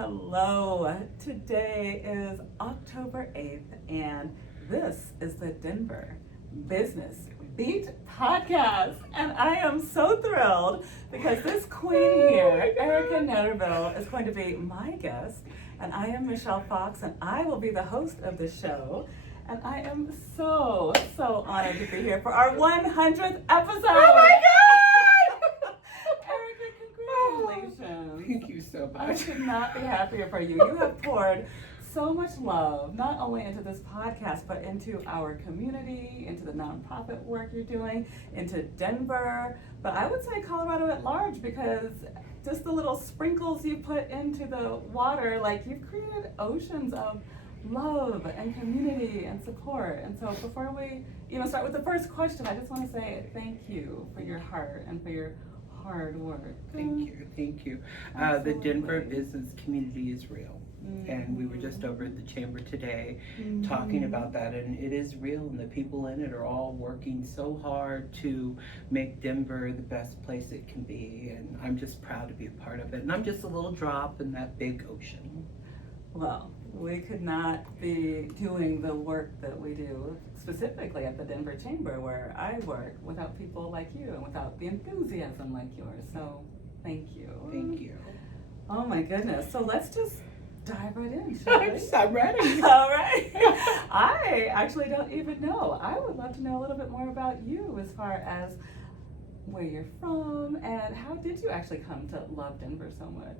hello. Today is October 8th, and this is the Denver Business Beat Podcast. And I am so thrilled because this queen here, Arica Netterville, is going to be my guest. And I am Michelle Fox, and I will be the host of the show. And I am so honored to be here for our 100th episode. Oh my God! Arica, congratulations. Thank you so I much. could not be happier for you. You have poured so much love, not only into this podcast, but into our community, into the nonprofit work you're doing, into Denver, but I would say Colorado at large, because just the little sprinkles you put into the water, like you've created oceans of love and community and support. And so before we even start with the first question, I just want to say thank you for your heart and for your hard work. Thank you. The Absolutely. Denver business community is real. And we were just over at the chamber today talking about that, and it is real, and the people in it are all working so hard to make Denver the best place it can be, and I'm just proud to be a part of it. And I'm just a little drop in that big ocean. Well, we could not be doing the work that we do specifically at the Denver Chamber where I work without people like you and without the enthusiasm like yours. So thank you. Thank you. Oh my goodness. So let's just dive right in, shall we? I'm ready. All right. I actually don't even know. I would love to know a little bit more about you as far as where you're from and how did you actually come to love Denver so much?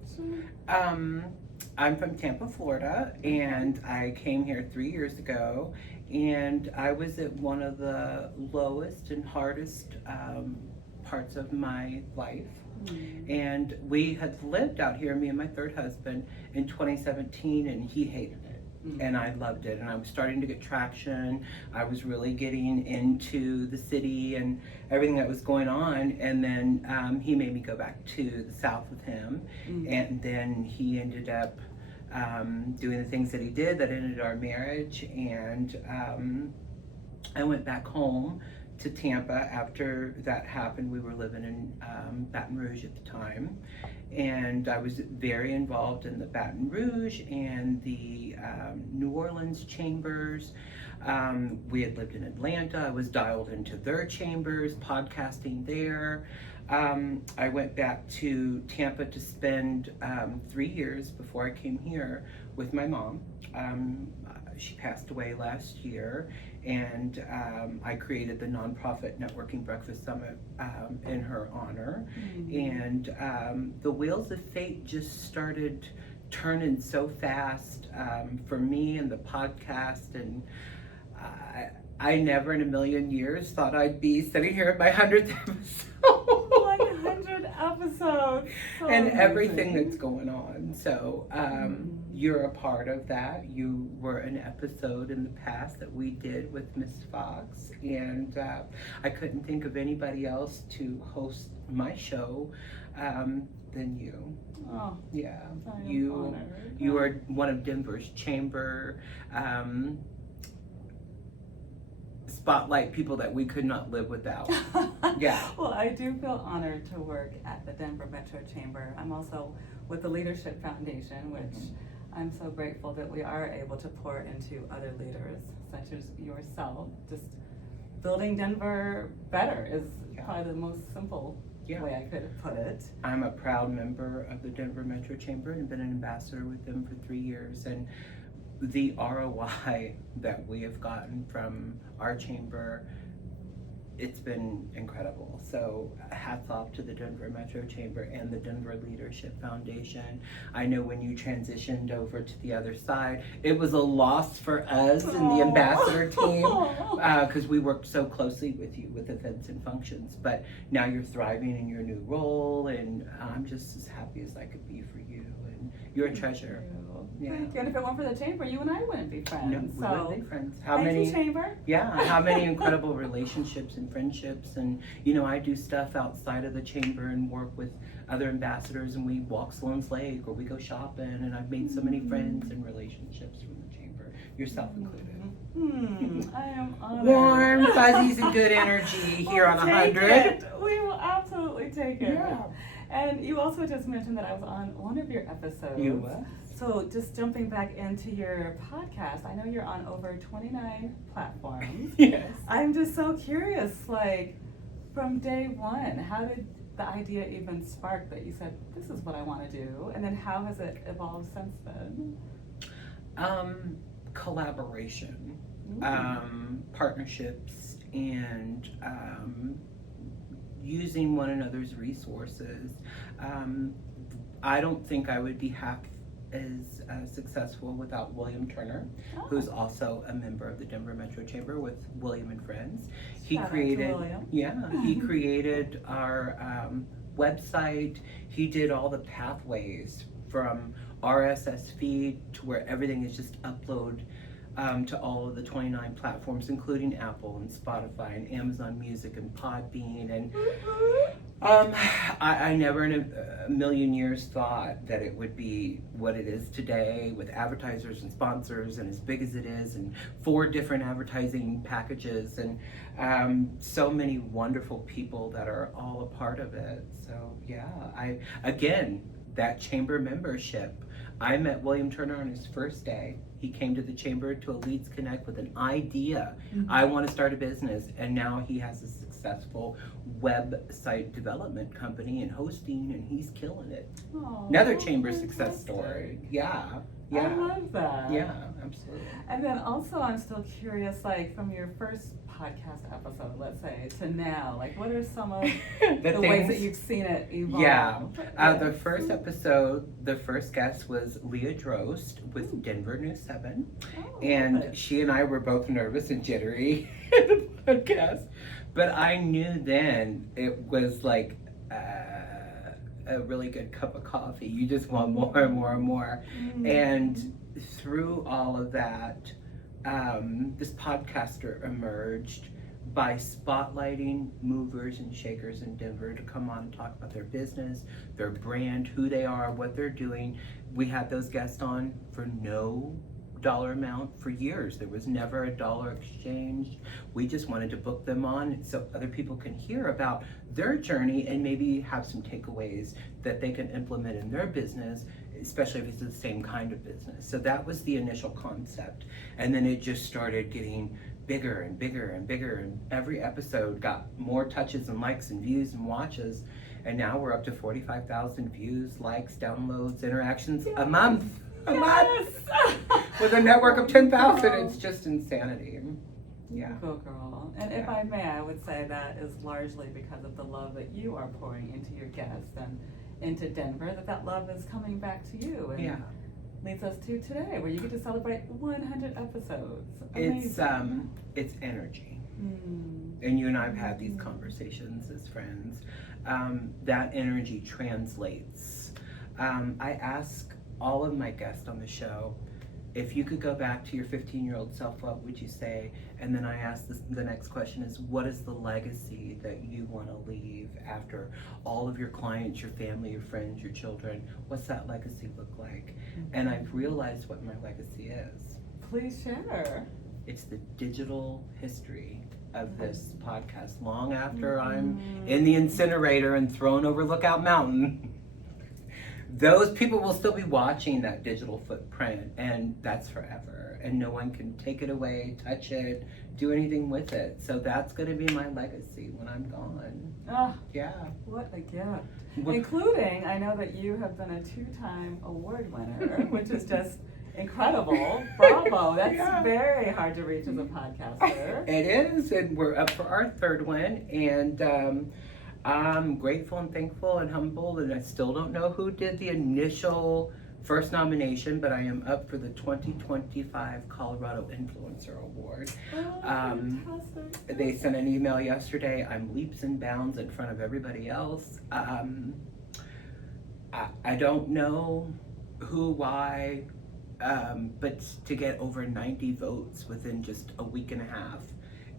I'm from Tampa, Florida, and I came here 3 years ago, and I was at one of the lowest and hardest parts of my life. And we had lived out here, me and my third husband, in 2017, and he hated it. And I loved it, and I was starting to get traction. I was really getting into the city and everything that was going on, and then he made me go back to the South with him, and then he ended up doing the things that he did that ended our marriage, and I went back home to Tampa after that happened. We were living in Baton Rouge at the time, and I was very involved in the Baton Rouge and the New Orleans chambers. We had lived in Atlanta. I was dialed into their chambers, podcasting there. I went back to Tampa to spend 3 years before I came here with my mom. She passed away last year, and I created the nonprofit networking breakfast summit in her honor. And the wheels of fate just started turning so fast for me and the podcast, and I never in a million years thought I'd be sitting here at my 100th episode. 100 episodes. So and amazing. Everything that's going on. So you're a part of that. You were an episode in the past that we did with Miss Fox, and I couldn't think of anybody else to host my show than you. Oh, yeah, I am you honored. are one of Denver's chamber spotlight people that we could not live without. Yeah. Well, I do feel honored to work at the Denver Metro Chamber. I'm also with the Leadership Foundation, which I'm so grateful that we are able to pour into other leaders, such as yourself. Just building Denver better is probably the most simple way I could put it. I'm a proud member of the Denver Metro Chamber and been an ambassador with them for 3 years. And the ROI that we have gotten from our chamber, it's been incredible. So hats off to the Denver Metro Chamber and the Denver Leadership Foundation. I know when you transitioned over to the other side, it was a loss for us and the ambassador team because we worked so closely with you with events and functions. But now you're thriving in your new role, and I'm just as happy as I could be for you. And you're a treasure. Yeah. Thank you. And if it weren't for the chamber, you and I wouldn't be friends. No, we wouldn't be friends. Thank you, chamber. Yeah, how many incredible relationships and friendships. And you know, I do stuff outside of the chamber and work with other ambassadors, and we walk Sloan's Lake or we go shopping, and I've made so many friends and relationships from the chamber, yourself included. I am honored. Warm, fuzzies, and good energy here on 100. We will absolutely take it. Yeah. And you also just mentioned that I was on one of your episodes. You what? So just jumping back into your podcast, I know you're on over 29 platforms. Yes. I'm just so curious, like, from day one, how did the idea even spark that you said, this is what I want to do? And then how has it evolved since then? Collaboration, Ooh. partnerships, and using one another's resources. I don't think I would be half as successful without William Turner, who's also a member of the Denver Metro Chamber with William and Friends. He Shout out to created, William. he created our website. He did all the pathways from RSS feed to where everything is just upload to all of the 29 platforms, including Apple and Spotify and Amazon Music and Podbean. And I never in a million years thought that it would be what it is today with advertisers and sponsors and as big as it is and 4 different advertising packages and so many wonderful people that are all a part of it. So yeah, again, that chamber membership. I met William Turner on his first day. He came to the chamber to a Leads Connect with an idea. Mm-hmm. I want to start a business, and now he has a successful website development company and hosting, and he's killing it. Oh, Another chamber fantastic. success story. Yeah. I love that. Yeah, absolutely. And then also I'm still curious, like from your first podcast episode, let's say, to now, like what are some of the ways that you've seen it evolve? Yeah, the first episode, the first guest was Leah Drost with Denver News 7. And she and I were both nervous and jittery in the podcast. But I knew then it was like a really good cup of coffee. You just want more and more and more. Mm-hmm. And through all of that, this podcaster emerged by spotlighting movers and shakers in Denver to come on and talk about their business, their brand, who they are, what they're doing. We had those guests on for no dollar amount for years. There was never a dollar exchanged. We just wanted to book them on so other people can hear about their journey and maybe have some takeaways that they can implement in their business, especially if it's the same kind of business. So that was the initial concept. And then it just started getting bigger and bigger and bigger, and every episode got more touches and likes and views and watches. And now we're up to 45,000 views, likes, downloads, interactions a month. A month! With a network of 10,000, it's just insanity. Yeah. Go girl. And if I may, I would say that is largely because of the love that you are pouring into your guests and into Denver, that love is coming back to you. And leads us to today, where you get to celebrate 100 episodes. Amazing. It's energy. And you and I have had these conversations as friends. That energy translates. I ask all of my guests on the show, if you could go back to your 15-year-old self, what would you say? And then I ask the next question is, what is the legacy that you want to leave after all of your clients, your family, your friends, your children? What's that legacy look like? And I've realized what my legacy is. Please share. It's the digital history of this podcast. Long after I'm in the incinerator and thrown over Lookout Mountain, those people will still be watching that digital footprint, and that's forever. And no one can take it away, touch it, do anything with it. So that's going to be my legacy when I'm gone. Oh, yeah. What a gift. Including, I know that you have been a 2-time award winner, which is just incredible. Bravo. That's very hard to reach as a podcaster. It is, and we're up for our 3rd one. And I'm grateful and thankful and humbled, and I still don't know who did the initial first nomination, but I am up for the 2025 Colorado Influencer Award. Fantastic. They sent an email yesterday. I'm leaps and bounds in front of everybody else. I don't know who, why, but to get over 90 votes within just a week and a half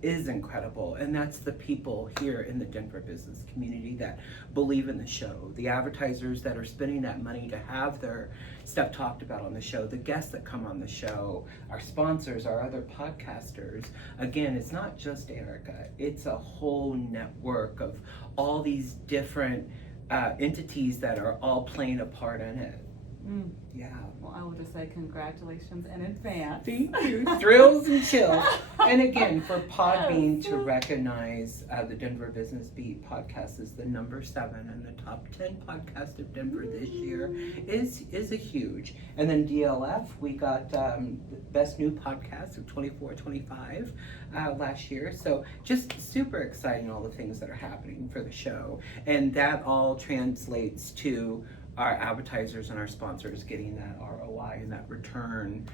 is incredible. And that's the people here in the Denver business community that believe in the show, the advertisers that are spending that money to have their stuff talked about on the show, the guests that come on the show, our sponsors, our other podcasters. Again, it's not just Arica, it's a whole network of all these different entities that are all playing a part in it. Mm. Yeah. Well, I will just say congratulations in advance. Thank you. Thrills and chills. And again, for Podbean Yes. to recognize the Denver Business Beat podcast as the number 7 in the top 10 podcast of Denver this year is a huge. And then DLF, we got best new podcast of 24-25 last year. So just super exciting, all the things that are happening for the show. And that all translates to our advertisers and our sponsors getting that ROI and that return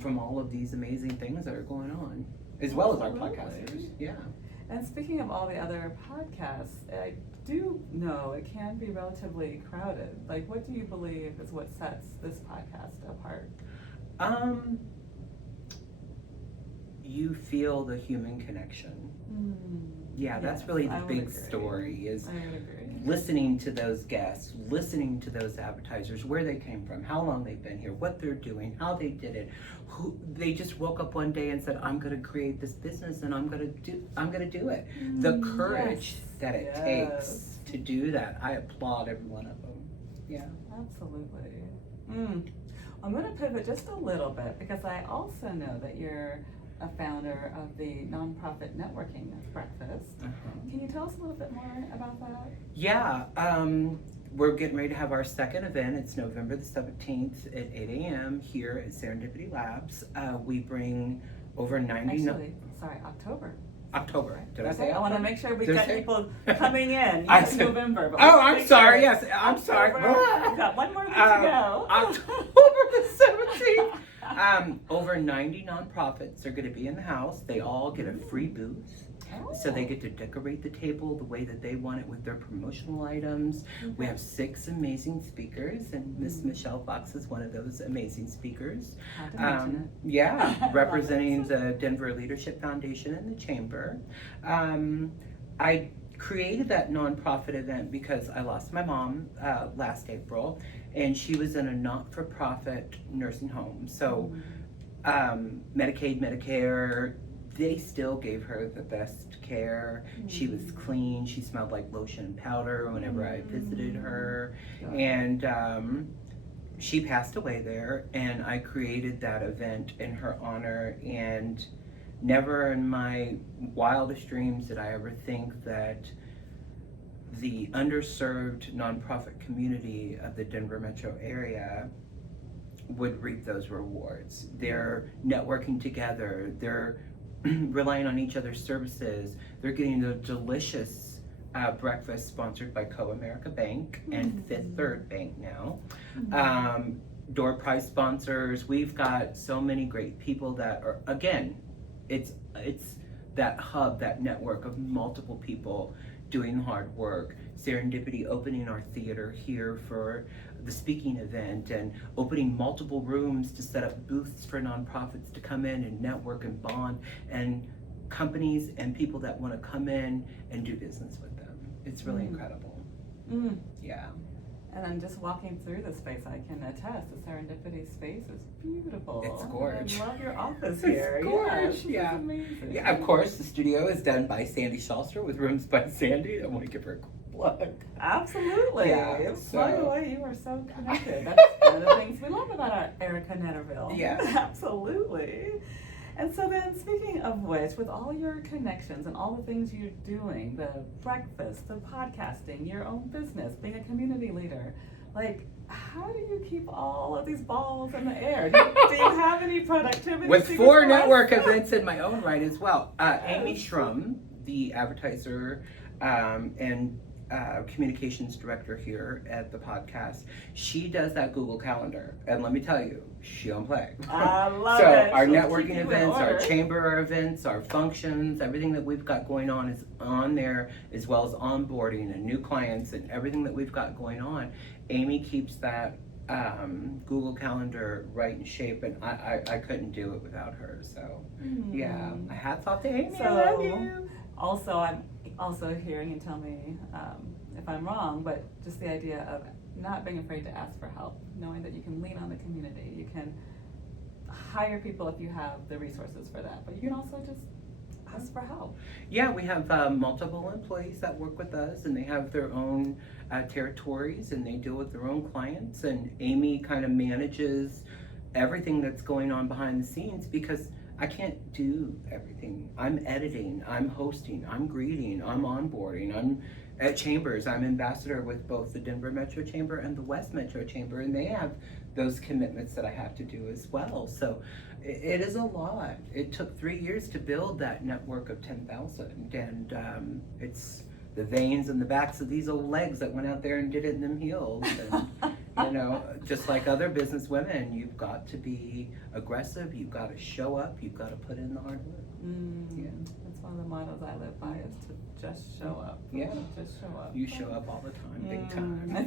from all of these amazing things that are going on, as well as our podcasters. Yeah. And speaking of all the other podcasts, I do know it can be relatively crowded. Like, what do you believe is what sets this podcast apart? You feel the human connection. Yeah, that's Yes, really I the would big agree. story, is I would agree. listening to those guests, listening to those advertisers, where they came from, how long they've been here, what they're doing, how they did it. Who they just woke up one day and said, I'm going to create this business and I'm going to do it. The courage Yes. that it takes to do that, I applaud every one of them. Yeah. Absolutely. I'm going to pivot just a little bit because I also know that you're a founder of the nonprofit networking breakfast. Can you tell us a little bit more about that? Yeah, we're getting ready to have our second event. It's November the 17th at 8 a.m. here at Serendipity Labs. We bring over 90... October. Did I say I want to make sure we've Did I got say- people coming in. You I said said- November. But Oh, let's I'm make sorry. sure Yes, I'm sorry. October. We've got one more week to go. October the 17th. Over 90 nonprofits are going to be in the house. They all get a free booth. So they get to decorate the table the way that they want it with their promotional items. We have 6 amazing speakers, and Miss Michelle Fox is one of those amazing speakers. Had to mention it. Yeah, Love representing it. the Denver Leadership Foundation and the Chamber. I created that nonprofit event because I lost my mom last April, and she was in a not-for-profit nursing home. So Medicaid, Medicare, they still gave her the best care. She was clean. She smelled like lotion and powder whenever I visited her. And she passed away there, and I created that event in her honor. And never in my wildest dreams did I ever think that the underserved nonprofit community of the Denver metro area would reap those rewards. They're networking together. They're relying on each other's services. They're getting the delicious breakfast sponsored by Co-America Bank and Fifth Third Bank now. Door prize sponsors. We've got so many great people that are, again, it's that hub, that network of multiple people doing hard work. Serendipity opening our theater here for the speaking event, and opening multiple rooms to set up booths for nonprofits to come in and network and bond, and companies and people that want to come in and do business with them. It's really incredible. Yeah. And then just walking through the space, I can attest the Serendipity space is beautiful. It's gorgeous. I love your office here. It's gorgeous. Yes, Yeah. It's amazing. Yeah, of course, the studio is done by Sandy Shalster with Rooms by Sandy. I want to give her a plug. Absolutely. Yeah, Plug so- away, you are so connected. That's one of the things we love about our Arica Netterville. Yeah. Absolutely. And so then, speaking of which, with all your connections and all the things you're doing, the breakfast, the podcasting, your own business, being a community leader, like, how do you keep all of these balls in the air? Do you have any productivity? With secrets 4 for network us? events in my own right as well. Amy Schrum, the advertiser and communications director here at the podcast, she does that Google Calendar. And let me tell you, she don't play. I love So it. our She'll networking keep you in events, our order. chamber events, our functions, everything that we've got going on is on there, as well as onboarding and new clients and everything that we've got going on. Amy keeps that Google Calendar right in shape, and I couldn't do it without her. So yeah, hats off to Amy. I love you. Also, I'm also hearing, and tell me if I'm wrong, but just the idea of not being afraid to ask for help, knowing that you can lean on the community, you can hire people if you have the resources for that, but you can also just ask for help. Yeah, we have multiple employees that work with us, and they have their own territories, and they deal with their own clients. And Amy kind of manages everything that's going on behind the scenes because I can't do everything. I'm editing, I'm hosting, I'm greeting, I'm onboarding, I'm at chambers. I'm ambassador with both the Denver Metro Chamber and the West Metro Chamber, and they have those commitments that I have to do as well. So it is a lot. It took 3 years to build that network of 10,000, and it's the veins and the backs of these old legs that went out there and did it in them heels. And, you know, just like other business women, you've got to be aggressive, you've got to show up, you've got to put in the hard work. Yeah. That's one of the mottos I live by, is to just show up. Yeah. Just show up. You show up all the time, big time.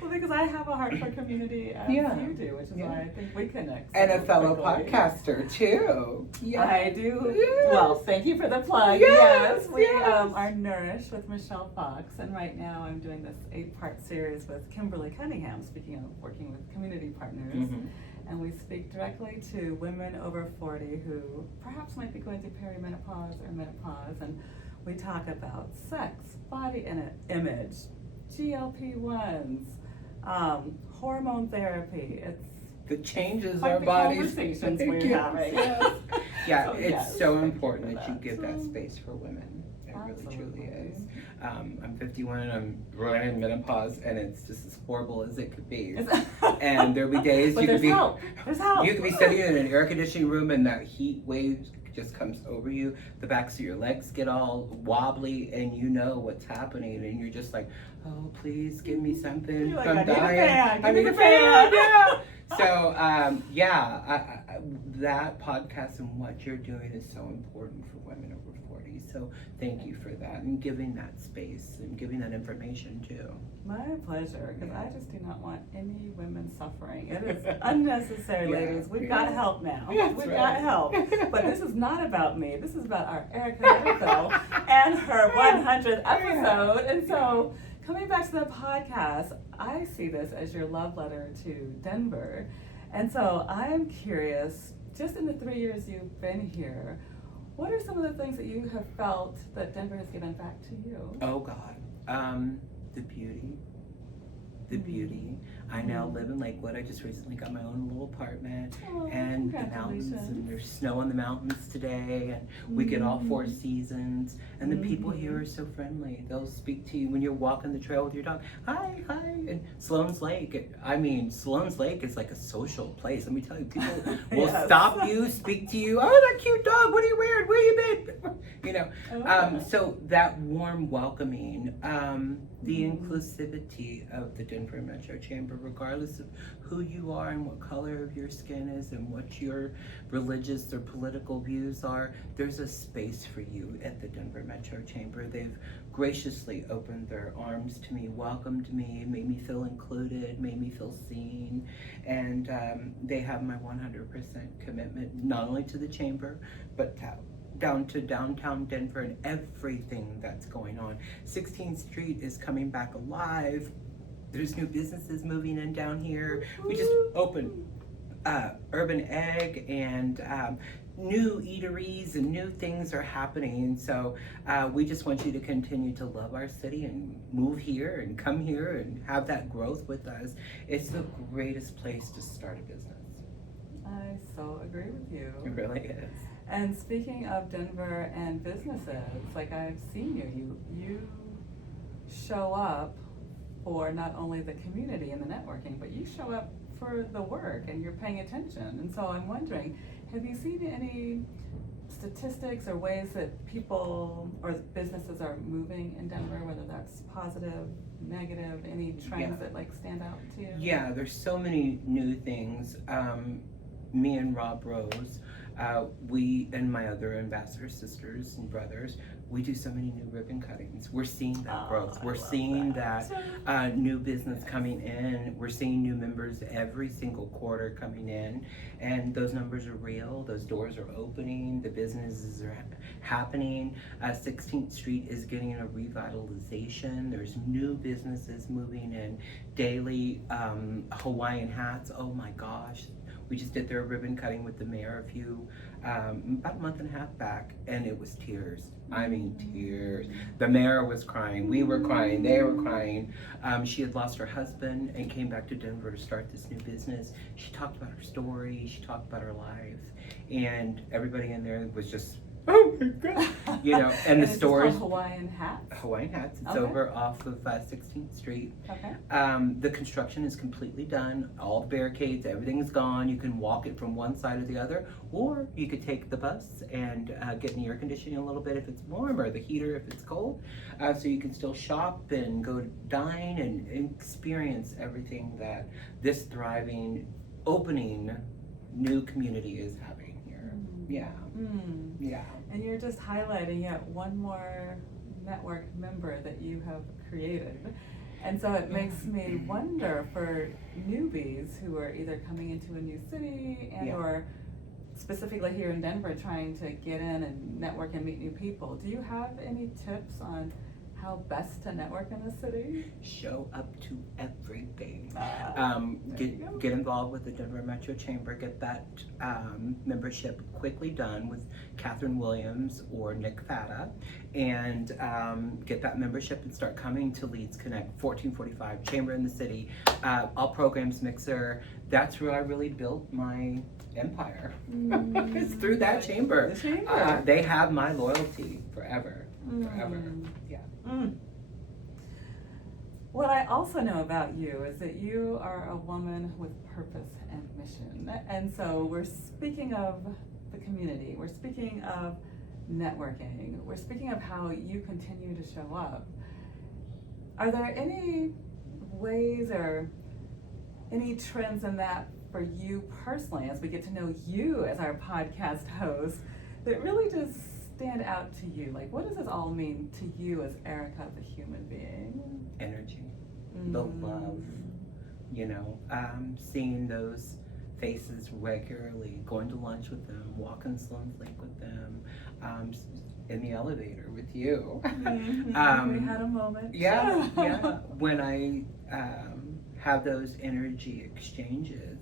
Well, because I have a heart for community as you do, which is why I think we connect. And a so fellow quickly. podcaster too. I do. Yes. Well, thank you for the plug. Yes, We yes. are Nourish with Michelle Fox, and right now I'm doing this 8-part series with Kimberly Cunningham, speaking of working with community partners. Mhm. And we speak directly to women over 40 who perhaps might be going through perimenopause or menopause, and we talk about sex, body image, GLP-1s, hormone therapy. It's The changes quite our the conversations conversations we're Yes, having. yes. Yeah, So, it's yes, so thank you important for that you that. give that space for women. It really truly Absolutely. is. I'm 51, I'm running in menopause, and it's just as horrible as it could be. And there'll be days But you could there's be help. There's help. you could be sitting in an air conditioning room and that heat wave just comes over you. The backs of your legs get all wobbly, and you know what's happening, and you're just like, oh, please give me something. You're like, I'm I need a dying. fan. I Give me need a the fan. fan. Yeah. So that podcast and what you're doing is so important for women over 40. So thank you for that, and giving that space and giving that information too. My pleasure, because I just do not want any women suffering. It is unnecessary, Yeah, ladies. We've yeah. got help now. That's We've right. got help. But this is not about me. This is about our Arica Netterville and her 100th episode. And so, coming back to the podcast, I see this as your love letter to Denver. And so I'm curious, just in the 3 years you've been here, what are some of the things that you have felt that Denver has given back to you? Oh God, the beauty. The beauty. I now live in Lakewood. I just recently got my own little apartment, Oh, and the mountains, and congratulations. there's snow on the mountains today, and we get all 4 seasons, and the people here are so friendly. They'll speak to you when you're walking the trail with your dog. Hi, hi. And Sloan's Lake, Sloan's Lake is like a social place. Let me tell you, people will Yes. stop you, speak to you. Oh, that cute dog. What are you wearing? Where you been? You know. So that warm welcoming, the inclusivity of the Denver Metro Chamber, regardless of who you are and what color of your skin is and what your religious or political views are, there's a space for you at the Denver Metro Chamber. They've graciously opened their arms to me, welcomed me, made me feel included, made me feel seen, and they have my 100% commitment, not only to the chamber, but down to downtown Denver and everything that's going on. 16th Street is coming back alive. There's new businesses moving in down here. We just opened Urban Egg, and new eateries and new things are happening. And so we just want you to continue to love our city and move here and come here and have that growth with us. It's the greatest place to start a business. I so agree with you. It really is. And speaking of Denver and businesses, like I've seen you show up for not only the community and the networking, but you show up for the work and you're paying attention. And so I'm wondering, have you seen any statistics or ways that people or businesses are moving in Denver, whether that's positive, negative, any trends that like stand out to you? Yeah, there's so many new things. Me and Rob Rose, we and my other ambassador sisters and brothers, we do so many new ribbon cuttings. We're seeing that growth. We're I love seeing that. that new business coming in. We're seeing new members every single quarter coming in, and those numbers are real. Those doors are opening. The businesses are happening. 16th Street is getting a revitalization. There's new businesses moving in daily. Hawaiian hats. Oh my gosh. We just did their ribbon cutting with the mayor about a month and a half back, and it was tears. I mean, tears. The mayor was crying. We were crying. They were crying. She had lost her husband and came back to Denver to start this new business. She talked about her story. She talked about her life, and everybody in there was just, oh my God, and the stores. It's called Hawaiian Hats? Hawaiian Hats. It's Okay. over off of 16th Street. Okay. The construction is completely done. All the barricades, everything's gone. You can walk it from one side or the other, or you could take the bus and get in the air conditioning a little bit if it's warm, or the heater if it's cold. So you can still shop and go dine and experience everything that this thriving, opening new community is having here. Yeah. Yeah. And you're just highlighting yet one more network member that you have created. And so it makes me wonder for newbies who are either coming into a new city and or specifically here in Denver trying to get in and network and meet new people. Do you have any tips on how best to network in the city? Show up to everything. Get Get involved with the Denver Metro Chamber. Get that membership quickly done with Catherine Williams or Nick Fata, and get that membership and start coming to Leads Connect 1445 Chamber in the City. All programs mixer. That's where I really built my empire. It's through that chamber. The chamber. They have my loyalty forever. Forever. Yeah. What I also know about you is that you are a woman with purpose and mission. And so we're speaking of the community, we're speaking of networking, we're speaking of how you continue to show up. Are there any ways or any trends in that for you personally, as we get to know you as our podcast host, that really just stand out to you? Like, what does this all mean to you as Arica, the human being? Energy, the love, seeing those faces regularly, going to lunch with them, walking Sloan's Lake with them, in the elevator with you. We had a moment. Yeah. When I have those energy exchanges,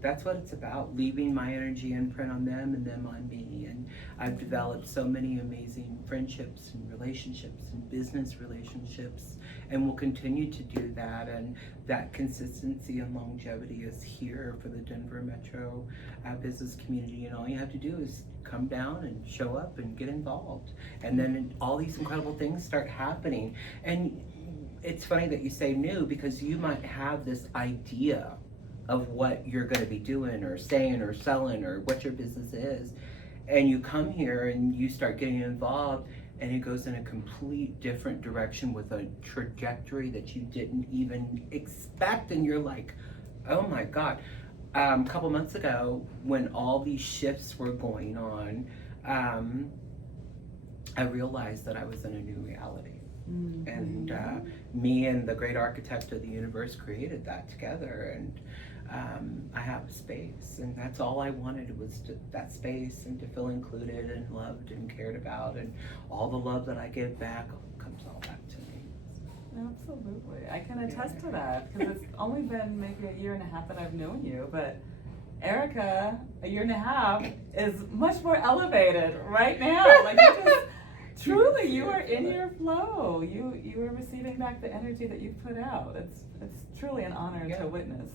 that's what it's about, leaving my energy imprint on them and them on me. And I've developed so many amazing friendships and relationships and business relationships, and will continue to do that. And that consistency and longevity is here for the Denver Metro business community. And all you have to do is come down and show up and get involved. And then all these incredible things start happening. And it's funny that you say new, because you might have this idea of what you're going to be doing or saying or selling or what your business is, and you come here and you start getting involved, and it goes in a complete different direction with a trajectory that you didn't even expect, and you're like, oh my God. A couple months ago, when all these shifts were going on, I realized that I was in a new reality. And me and the great architect of the universe created that together, and I have a space, and that's all I wanted was that space, and to feel included and loved and cared about, and all the love that I give back comes all back to me. Absolutely. I can attest to that, because it's only been maybe a year and a half that I've known you, but Arica, a year and a half, is much more elevated right now. Like, you just, truly, you are in your flow. You are receiving back the energy that you put out. It's truly an honor to witness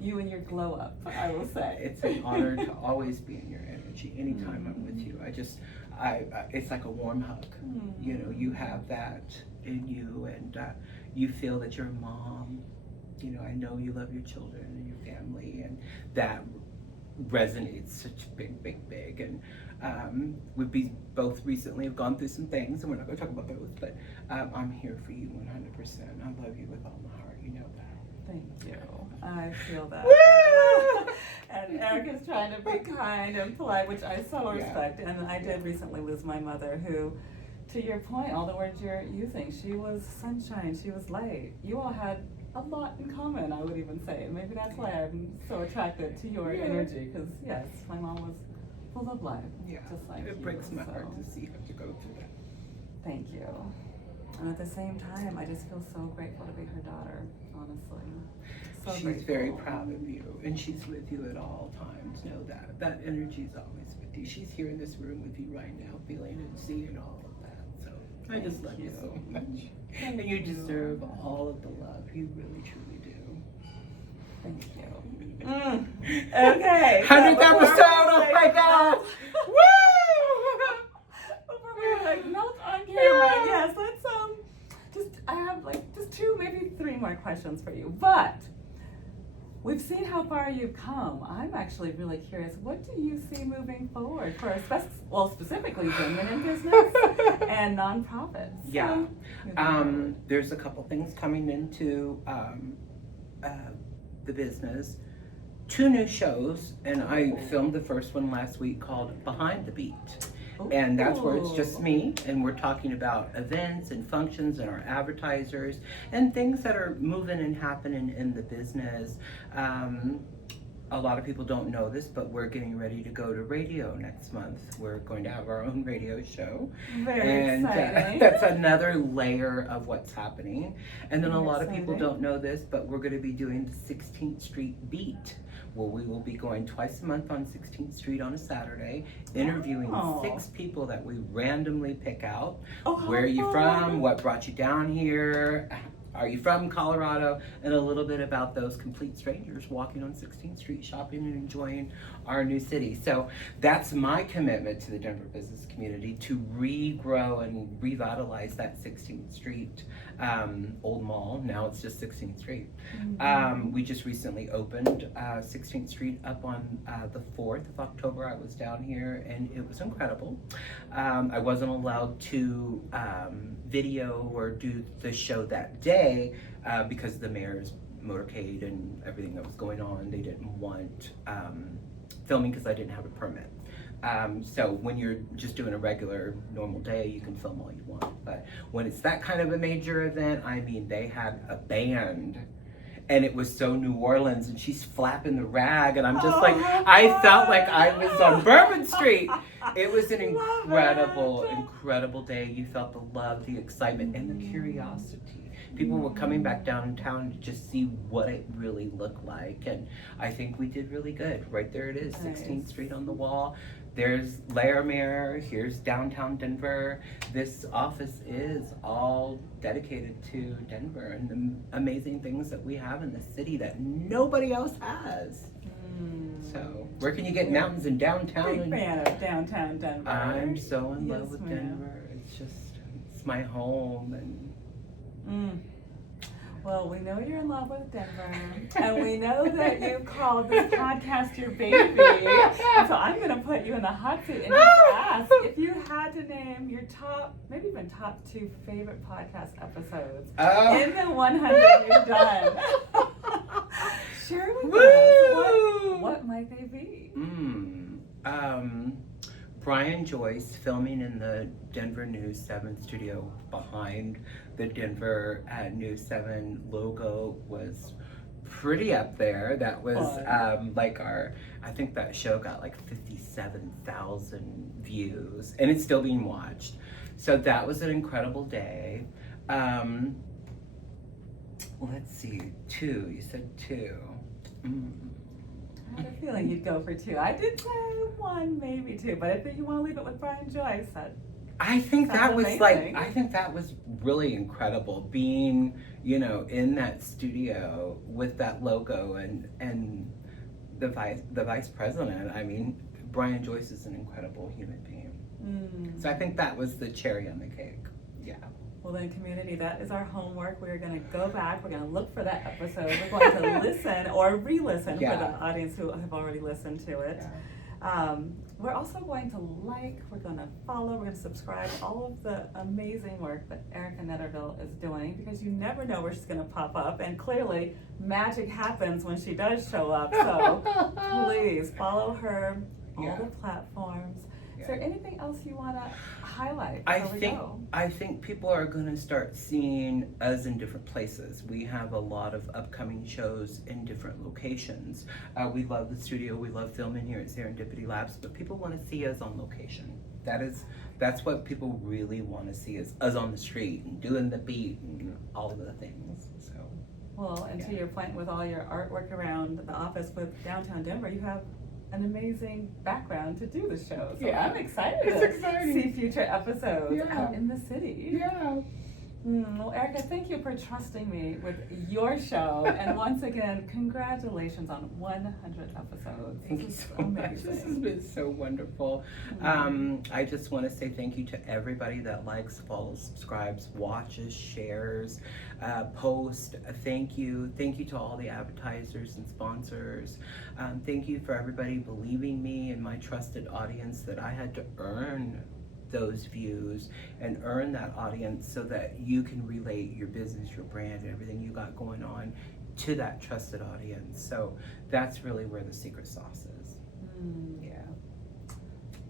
you and your glow up, I will say. It's an honor to always be in your energy anytime I'm with you. It's like a warm hug. You have that in you, and you feel that you're a mom. I know you love your children and your family, and that resonates such big. And we both recently have gone through some things, and we're not going to talk about those, but I'm here for you 100%. I love you with all my heart. You know that. Thank you. I feel that. And Arica's trying to be kind and polite, which I so respect. And I did recently lose my mother, who to your point, all the words you're using, she was sunshine, she was light. You all had a lot in common, I would even say. And maybe that's why I'm so attracted to your energy, because yes, my mom was full of life. Yeah, just like it breaks my heart to see her to go through that. Thank you. And at the same time, I just feel so grateful to be her daughter, honestly. So She's grateful. very proud of you, and she's with you at all times. Know that. That energy is always with you. She's here in this room with you right now, feeling and seeing all of that. So I just love you so much. And you deserve all of the love. You really, truly do. Thank you. Okay. 100th episode, oh my God! Woo! Before we like melt on camera, yes, let's I have like just 2, maybe 3 more questions for you. But we've seen how far you've come. I'm actually really curious. What do you see moving forward for specifically women in business and nonprofits? Yeah. There's a couple things coming into the business. 2 new shows, and I filmed the first one last week called Behind the Beat. And that's where it's just me, and we're talking about events and functions and our advertisers and things that are moving and happening in the business. A lot of people don't know this, but we're getting ready to go to radio next month. We're going to have our own radio show. Very exciting. That's another layer of what's happening. And then a lot of people exciting. don't know this, but we're going to be doing the 16th Street Beat. Well, we will be going twice a month on 16th Street on a Saturday, interviewing 6 people that we randomly pick out. Where are you from? What brought you down here? Are you from Colorado? And a little bit about those complete strangers walking on 16th Street, shopping and enjoying our new city. So that's my commitment to the Denver business community, to regrow and revitalize that 16th Street old mall. Now it's just 16th Street. Mm-hmm. We just recently opened 16th Street up on the 4th of October. I was down here and it was incredible. I wasn't allowed to video or do the show that day because of the mayor's motorcade and everything that was going on. They didn't want filming because I didn't have a permit. So when you're just doing a regular normal day, you can film all you want. But when it's that kind of a major event, I mean, they had a band and it was so New Orleans, and she's flapping the rag, and I'm just like, I felt like I was on Bourbon Street. It was an incredible day. You felt the love, the excitement, and the curiosity. People were coming back downtown to just see what it really looked like, and I think we did really good. Right there it is, 16th Street on the wall. There's Laramie, here's downtown Denver. This office is all dedicated to Denver and the amazing things that we have in the city that nobody else has. So, where can you get mountains in downtown? Big fan of downtown Denver. I'm so in love with Denver. It's my home. And Well, we know you're in love with Denver, and we know that you called this podcast your baby. And so I'm going to put you in the hot seat and just ask if you had to name your top, maybe even top 2 favorite podcast episodes in the 100 you've done. Share with us. What might they be? Brian Joyce filming in the Denver News 7 studio behind the Denver News 7 logo was pretty up there. That was I think that show got like 57,000 views, and it's still being watched. So that was an incredible day. Let's see, 2, you said 2. I had a feeling you'd go for 2. I did say 1, maybe 2, but if you want to leave it with Brian Joyce, I think that was amazing. I think that was really incredible, being, in that studio with that logo and the vice president. I mean, Brian Joyce is an incredible human being. So I think that was the cherry on the cake. Yeah. Well then, community, that is our homework. We're going to go back. We're going to look for that episode. We're going to listen or re-listen for the audience who have already listened to it. Yeah. We're also going to we're going to follow, we're going to subscribe all of the amazing work that Arica Netterville is doing, because you never know where she's going to pop up. And clearly, magic happens when she does show up. So please follow her, all the platforms. Is there anything else you want to highlight I before we think go? I think people are going to start seeing us in different places. We have a lot of upcoming shows in different locations. We love the studio. We love filming here at Serendipity Labs, but people want to see us on location. That's what people really want to see, is us on the street and doing the beat and all of the things. So. Well, and to your point, with all your artwork around the office with downtown Denver, you have an amazing background to do the show. So Yeah. I'm excited It's to exciting. see future episodes Yeah. out in the city. Yeah. Well, Arica, thank you for trusting me with your show. And once again, congratulations on 100 episodes. Thank you This is so much. amazing. This has been so wonderful. I just want to say thank you to everybody that likes, follows, subscribes, watches, shares, posts. Thank you. Thank you to all the advertisers and sponsors. Thank you for everybody believing me and my trusted audience, that I had to earn those views and earn that audience so that you can relate your business, your brand, and everything you got going on to that trusted audience. So that's really where the secret sauce is. Yeah.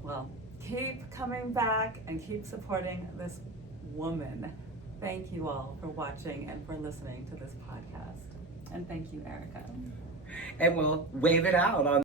Well, keep coming back and keep supporting this woman. Thank you all for watching and for listening to this podcast. And thank you, Arica. And we'll wave it out on